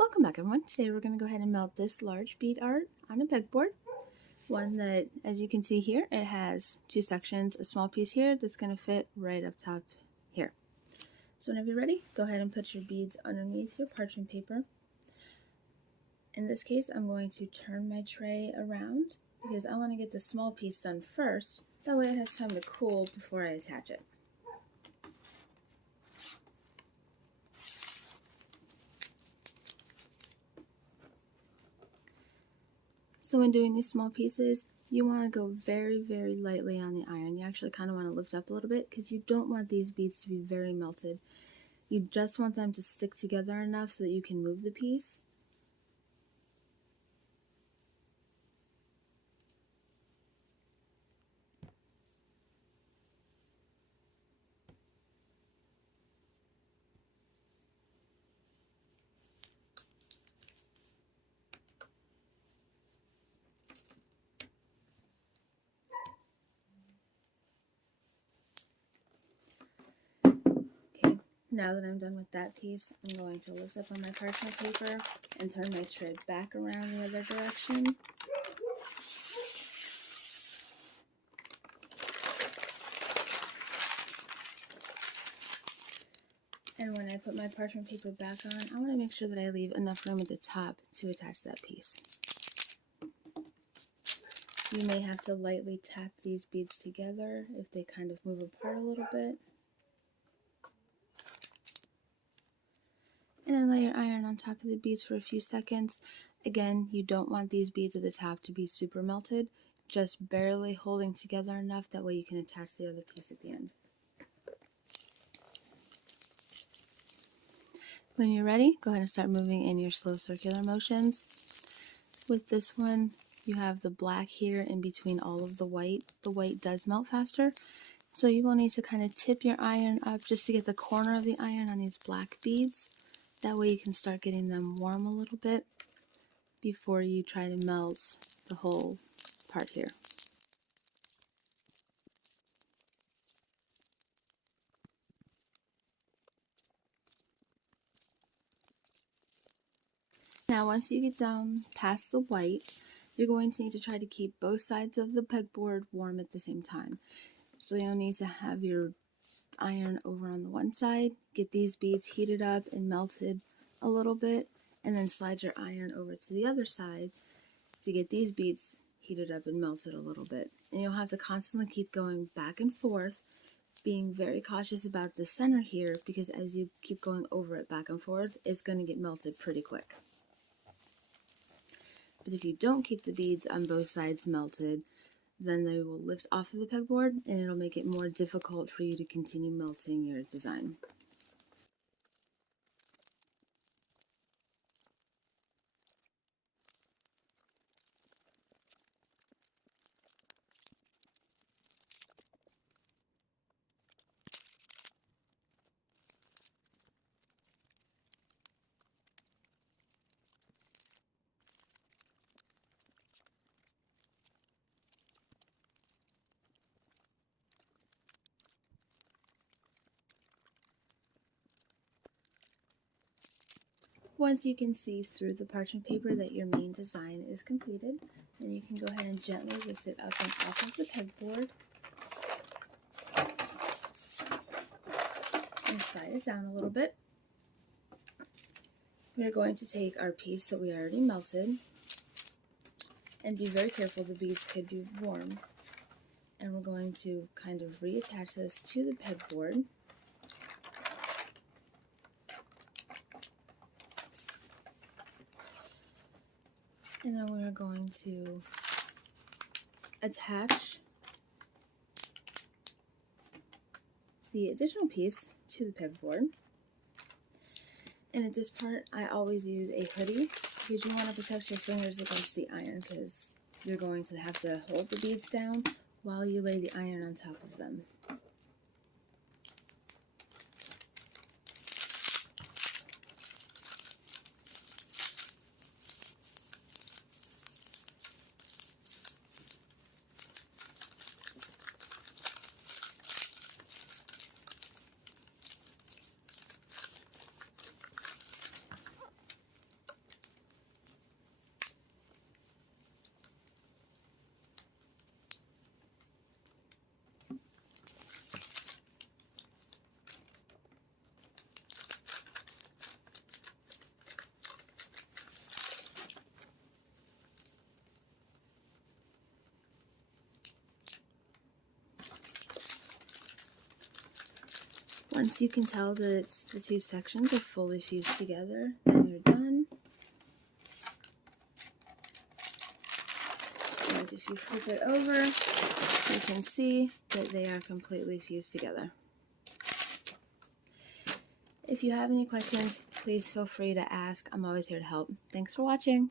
Welcome back, everyone. Today we're going to go ahead and melt this large bead art on a pegboard. One that, as you can see here, it has two sections, a small piece here that's going to fit right up top here. So whenever you're ready, go ahead and put your beads underneath your parchment paper. In this case, I'm going to turn my tray around because I want to get the small piece done first. That way it has time to cool before I attach it. So when doing these small pieces, you want to go very, very lightly on the iron. You actually kind of want to lift up a little bit because you don't want these beads to be very melted. You just want them to stick together enough so that you can move the piece. Okay, now that I'm done with that piece, I'm going to lift up on my parchment paper and turn my tray back around the other direction. And when I put my parchment paper back on, I want to make sure that I leave enough room at the top to attach that piece. You may have to lightly tap these beads together if they kind of move apart a little bit. And then lay your iron on top of the beads for a few seconds. Again, you don't want these beads at the top to be super melted, just barely holding together enough, that way you can attach the other piece at the end. When you're ready, go ahead and start moving in your slow circular motions. With this one, you have the black here in between all of the white. The white does melt faster, so you will need to kind of tip your iron up just to get the corner of the iron on these black beads. That way you can start getting them warm a little bit before you try to melt the whole part here. Now once you get down past the white, you're going to need to try to keep both sides of the pegboard warm at the same time. So you'll need to have your iron over on the one side, get these beads heated up and melted a little bit, and then slide your iron over to the other side to get these beads heated up and melted a little bit. And you'll have to constantly keep going back and forth, being very cautious about the center here, because as you keep going over it back and forth, it's going to get melted pretty quick. But if you don't keep the beads on both sides melted, then they will lift off of the pegboard and it'll make it more difficult for you to continue melting your design. Once you can see through the parchment paper that your main design is completed, then you can go ahead and gently lift it up and off of the pegboard and slide it down a little bit. We're going to take our piece that we already melted, and be very careful, the beads could be warm, and we're going to kind of reattach this to the pegboard. And then we're going to attach the additional piece to the pegboard. And at this part, I always use a hoodie because you want to protect your fingers against the iron, because you're going to have to hold the beads down while you lay the iron on top of them. Once you can tell that the two sections are fully fused together, then you're done. And if you flip it over, you can see that they are completely fused together. If you have any questions, please feel free to ask. I'm always here to help. Thanks for watching.